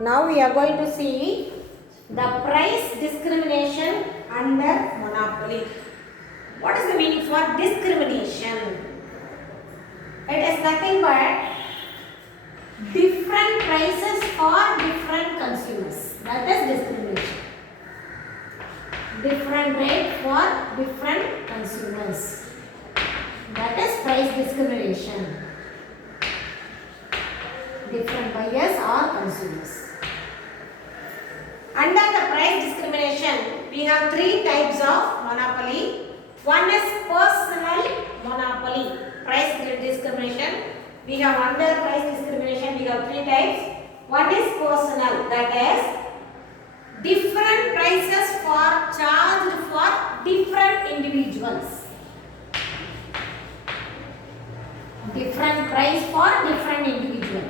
Now we are going to see the price discrimination under monopoly. What is the meaning for discrimination? It is nothing but different prices for different consumers. That is discrimination. Different rate for different consumers. That is price discrimination. Different buyers or consumers. Under the price discrimination, we have three types of monopoly. One is personal monopoly. Price discrimination. We have under price discrimination, we have three types. One is personal, that is different prices for charged for different individuals. Different price for different individual.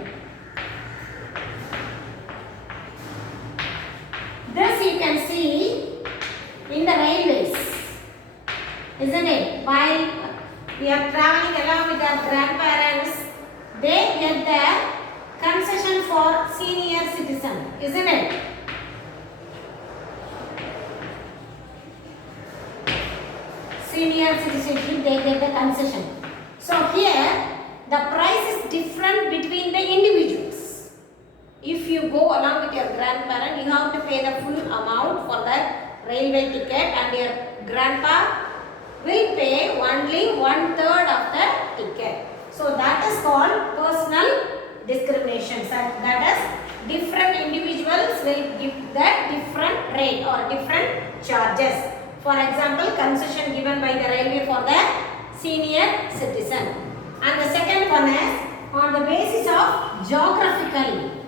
This you can see in the railways, isn't it? While we are traveling along with our grandparents, they get the concession for senior citizen, isn't it? Senior citizenship, they get the concession. So here, the price is different between the individuals. If you go along with your grandparent, you have to pay the full amount for that railway ticket, and your grandpa will pay only 1/3 of the ticket. So that is called personal discrimination. That is, different individuals will give that different rate or different charges. For example, concession given by the railway for the senior citizen. And the second one is on the basis of geographical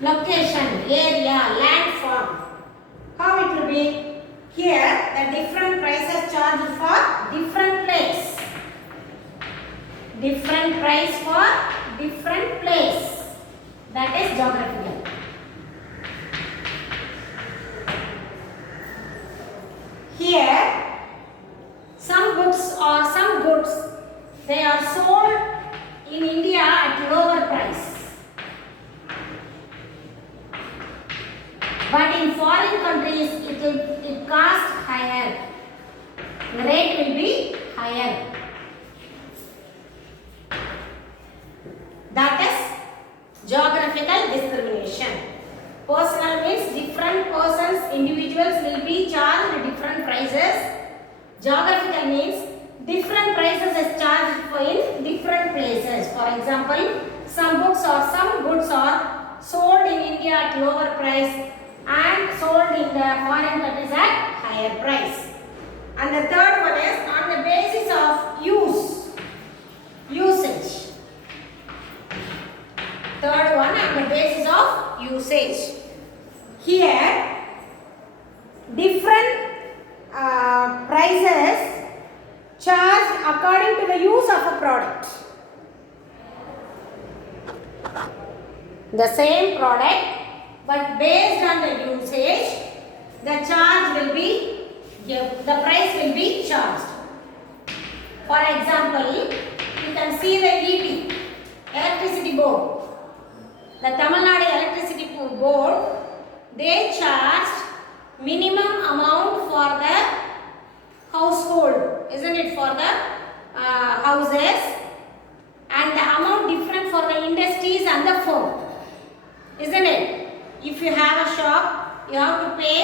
location, area, landform. How it will be? Here, the different prices charged for different place. Different price for different place. That is geographical. Here, some books or some goods, they are sold in India at lower price. But in foreign countries, it cost higher. The rate will be higher. That is geographical discrimination. Personal means different persons, individuals will be charged different prices. Geographical means different prices is charged for in different places. For example, some books or some goods are sold in India at lower price and sold in the foreign countries at higher price. And the third one is on the basis of usage. Third one on the basis of usage. Here, different prices charged according to the use of a product. The same product, but based on the usage, the charge will be, the price will be charged. For example, you can see the EB, electricity board. The Tamil Nadu electricity board, they charged minimum amount for the household, isn't it, for the houses, and the amount different for the industries and the firm, isn't it? If you have a shop, you have to pay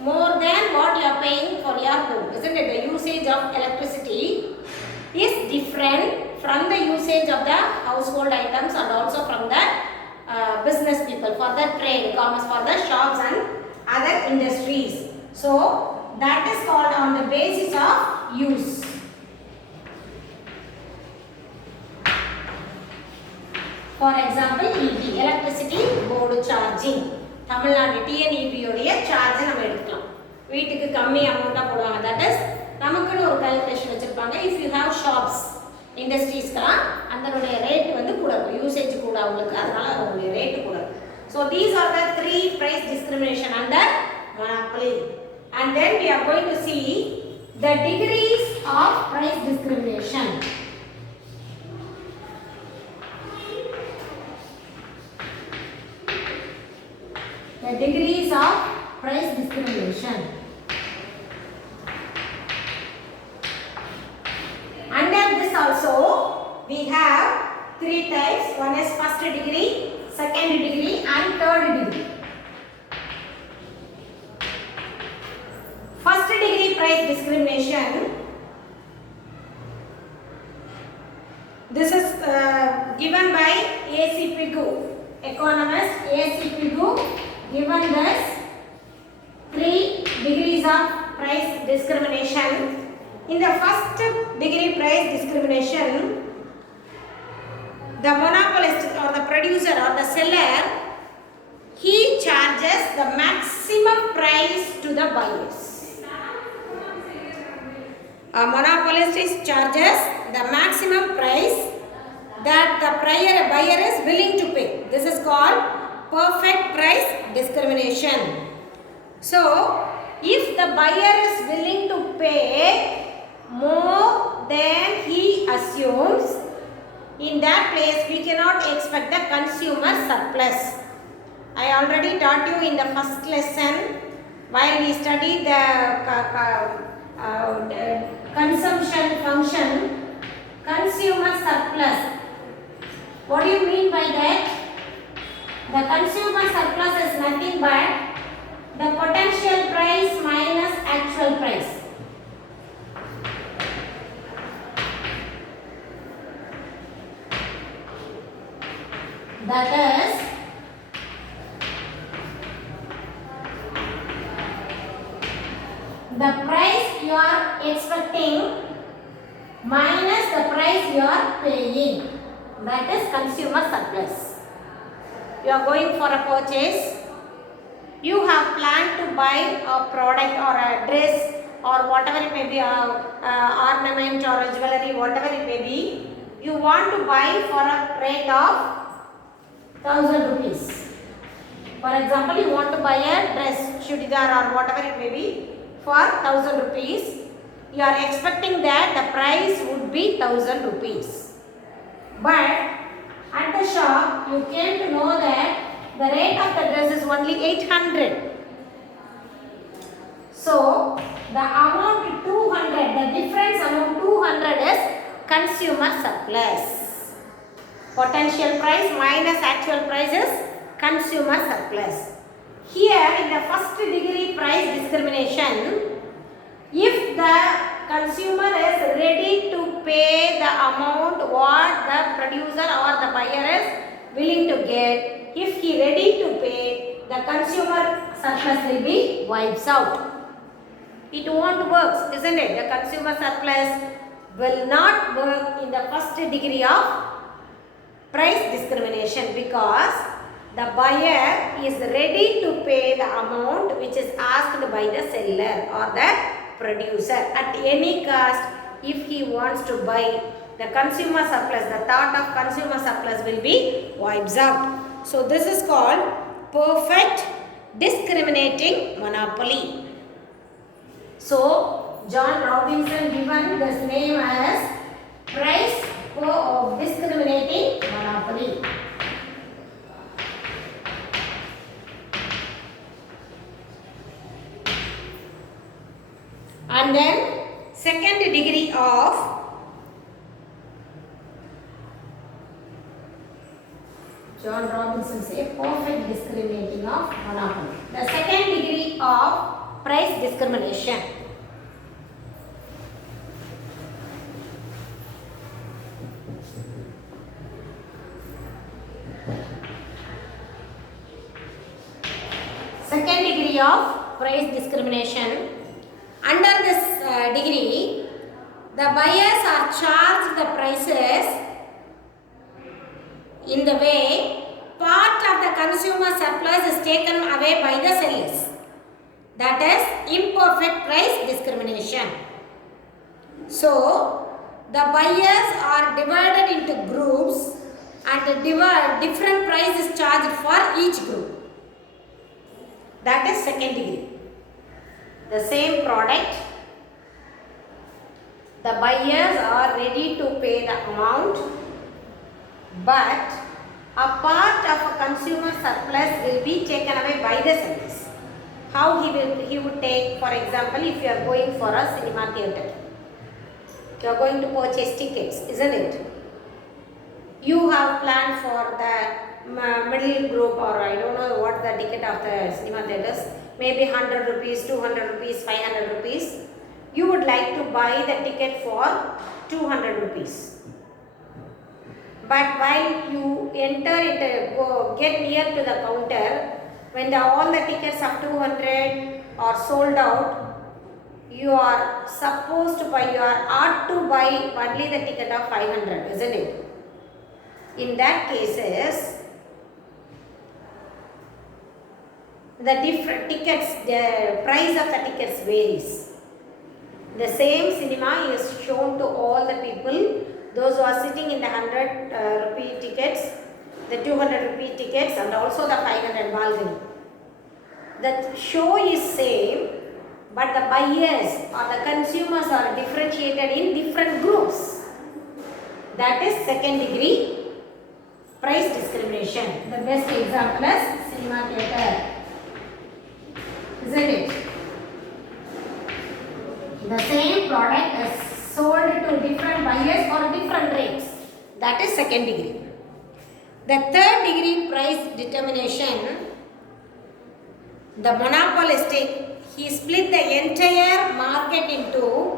more than what you are paying for your home, isn't it? The usage of electricity is different from the usage of the household items and also from the business people, for the trade, commerce, for the shops and other industries. So that is called on the basis of use. For example, EB, electricity board charging. Tamil Nadu TNEB உடைய charge நம்ம எடுக்கலாம். வீட்டுக்கு கம்மி அமௌண்ட்டா போடுவாங்க. That is, நமக்குன்னு ஒரு calculation வச்சிருப்பாங்க. If you have shops, industries-லாம் அதனுடைய ரேட் வந்து கூட இருக்கும். யூசேஜ் கூட உங்களுக்கு, அதனால அதனுடைய ரேட் கூட இருக்கும். So these are the three price discrimination under monopoly. And then we are going to see the degrees of price discrimination. degrees of price discrimination. Under this also we have three types. One is first degree, second degree and third degree. First degree price discrimination. This is given by A.C. Pigou, economist A.C. Pigou, given this 3 degrees of price discrimination. In the first degree price discrimination, the monopolist or the producer or the seller, he charges the maximum price to the buyers. A monopolist charges the maximum price that the buyer is willing to pay. This is called perfect price discrimination. So, if the buyer is willing to pay more than he assumes, in that place we cannot expect the consumer surplus. I already taught you in the first lesson while we studied the consumption function, consumer surplus. What do you mean by that? The consumer surplus is nothing but the potential price minus actual price. That is the price you are expecting minus the price you are paying. That is consumer surplus. You are going for a purchase. You have planned to buy a product or a dress or whatever it may be, ornament or a jewelry, whatever it may be. You want to buy for a rate of 1000 rupees. For example, you want to buy a dress, churidar or whatever it may be for 1000 rupees. You are expecting that the price would be 1000 rupees. But at the shop, you came to know that the rate of the dress is only 800. So, the amount 200, the difference among 200 is consumer surplus. Potential price minus actual price is consumer surplus. Here in the first degree price discrimination, if the consumer is ready to pay the amount what the producer or the buyer is willing to get, if he ready to pay, the consumer surplus will be wipes out. It won't work, isn't it? The consumer surplus will not work in the first degree of price discrimination because the buyer is ready to pay the amount which is asked by the seller or the producer at any cost. If he wants to buy, the consumer surplus, the thought of consumer surplus will be wipes out. So this is called perfect discriminating monopoly. So John Robinson given this name as price discriminating monopoly. And then second degree of John Robinson say perfect discriminating of monopoly. The second degree of price discrimination. Second degree of price discrimination. Under this degree, the buyers are charged the prices in the way part of the consumer surplus is taken away by the sellers. That is imperfect price discrimination. So, the buyers are divided into groups and different price is charged for each group. That is second degree. The same product, the buyers are ready to pay the amount, but a part of a consumer surplus will be taken away by the sellers. How he would take, for example, if you are going for a cinema theatre, you are going to purchase tickets, isn't it? You have planned for the middle group, or I don't know what the ticket of the cinema theatres, maybe 100 rupees, 200 rupees, 500 rupees. You would like to buy the ticket for 200 rupees. But while you enter it, get near to the counter, when all the tickets of 200 are sold out, you are supposed to buy, you are ought to buy only the ticket of 500, isn't it? In that cases, the different tickets, the price of the tickets varies. The same cinema is shown to all the people, those who are sitting in the 100 rupee tickets, the 200 rupee tickets, and also the 500 balcony. The show is same, but the buyers or the consumers are differentiated in different groups. That is second degree price discrimination. The best example is cinema theatre, isn't it? The same product is sold to different buyers for different rates. That is second degree. The third degree price determination, the monopolistic, he split the entire market into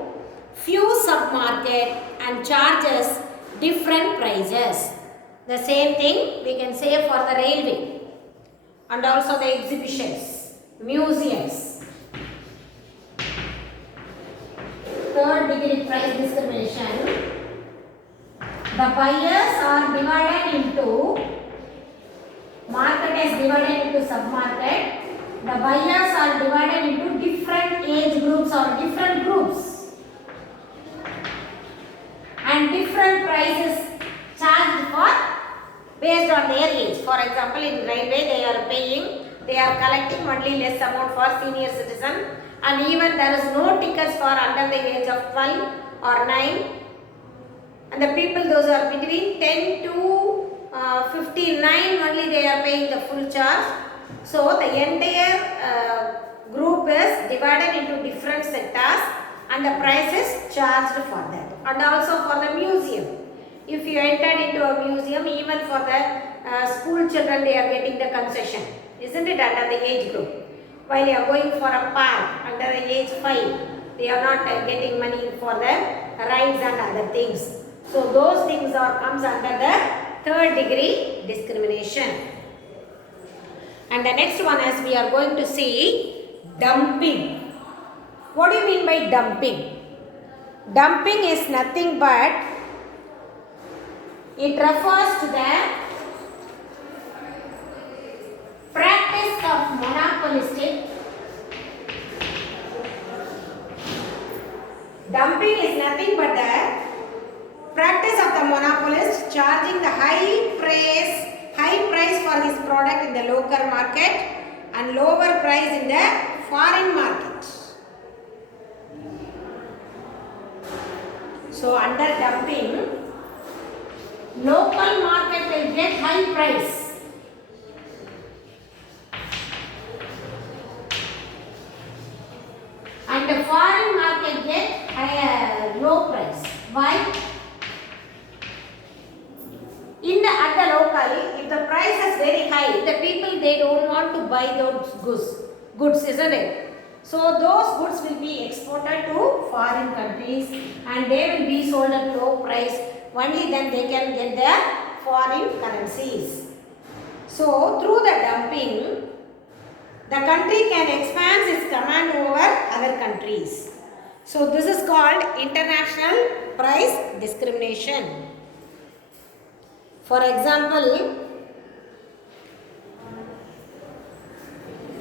few sub-market and charges different prices. The same thing we can say for the railway and also the exhibitions, museums. Third degree price discrimination, the buyers are divided into, market is divided into sub-market, the buyers are divided into different age groups or different groups, and different prices charged for based on their age. For example, in railway they are collecting only less amount for senior citizen, and even there is no tickets for under the age of 12 or 9, and the people those are between 10 to 59 only they are paying the full charge. So the entire group is divided into different sectors and the price is charged for that. And also for the museum, if you entered into a museum, even for the school children they are getting the concession, isn't it, under the age group. While you are going for a park under the age 5, they are not getting money for the rides and other things. So those things comes under the third degree discrimination. And the next one is we are going to see dumping. What do you mean by dumping? Dumping is nothing but it refers to the practice of monopolistic. Dumping is nothing but the practice of the monopolist charging the high price for his product in the local market and lower price in the foreign market. So under dumping, local market will get high price and the foreign market get low price. Why? At the local, if the price is very high, the people they don't want to buy those goods, isn't it? So those goods will be exported to foreign countries and they will be sold at low price. Only then they can get their foreign currencies. So through the dumping, the country can expand its command over other countries. So this is called international price discrimination. For example,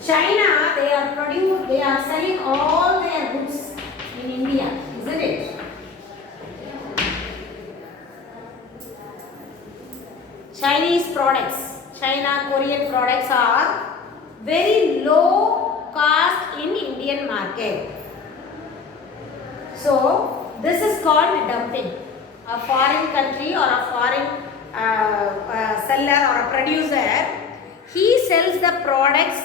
China, they are selling all their goods in India, isn't it? Chinese products, China, Korean products are very low cost in Indian market. So this is called dumping. A foreign country or a foreign seller or a producer, he sells the products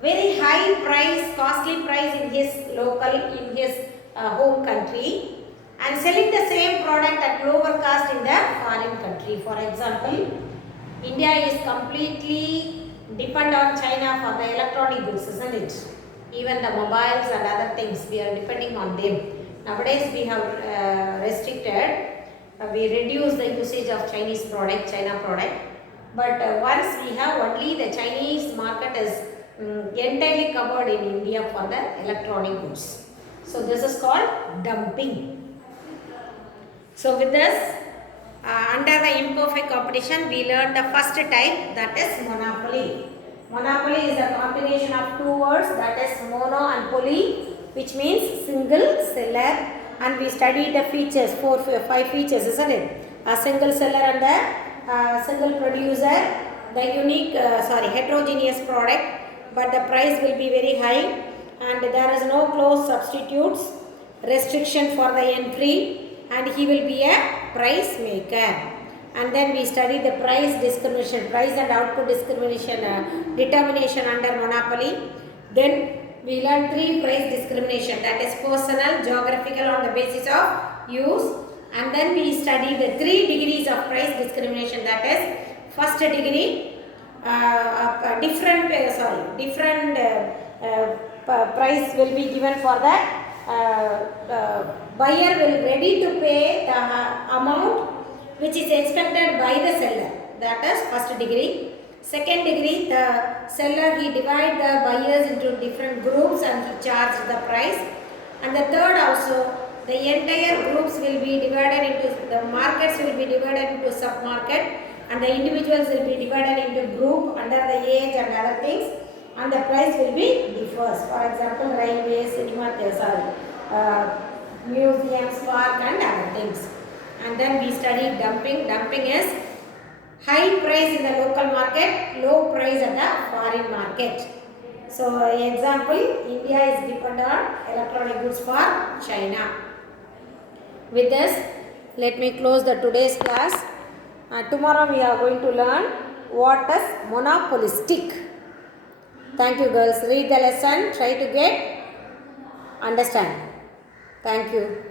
very high price, costly price in his local, in his home country, and selling the same product at lower cost in the foreign country. For example, India is completely depend on China for the electronic goods, isn't it? Even the mobiles and other things, we are depending on them. Nowadays we have restricted, we reduce the usage of Chinese product, China product. But once we have only the Chinese market is entirely covered in India for the electronic goods. So this is called dumping. So with this, under the imperfect competition, we learned the first type, that is monopoly. Monopoly is a combination of two words, that is mono and poly, which means single seller. And we studied the features, 5 features, isn't it? A single seller and the single producer, the unique, heterogeneous product, but the price will be very high, and there is no close substitutes, restriction for the entry, and he will be a price maker. And then we study the price discrimination, price and output discrimination, determination under monopoly. Then we learn 3 price discrimination, that is personal, geographical on the basis of use. And then we study the 3 degrees of price discrimination, that is first degree, different price will be given for that. Buyer will ready to pay the amount which is expected by the seller, that is first degree. Second degree, the seller, he divide the buyers into different groups and he charge the price. And the third also, the entire groups will be divided into, the markets will be divided into sub-market, and the individuals will be divided into group under the age and other things, and the price will be differs. For example, railways, cinema, museums, park and other things. And then we study dumping. Dumping is high price in the local market, low price at the foreign market. So example, India is dependent on electronic goods for China. With this, let me close the today's class. Tomorrow we are going to learn what is monopolistic. Thank you girls. Read the lesson, try to get understand. Thank you.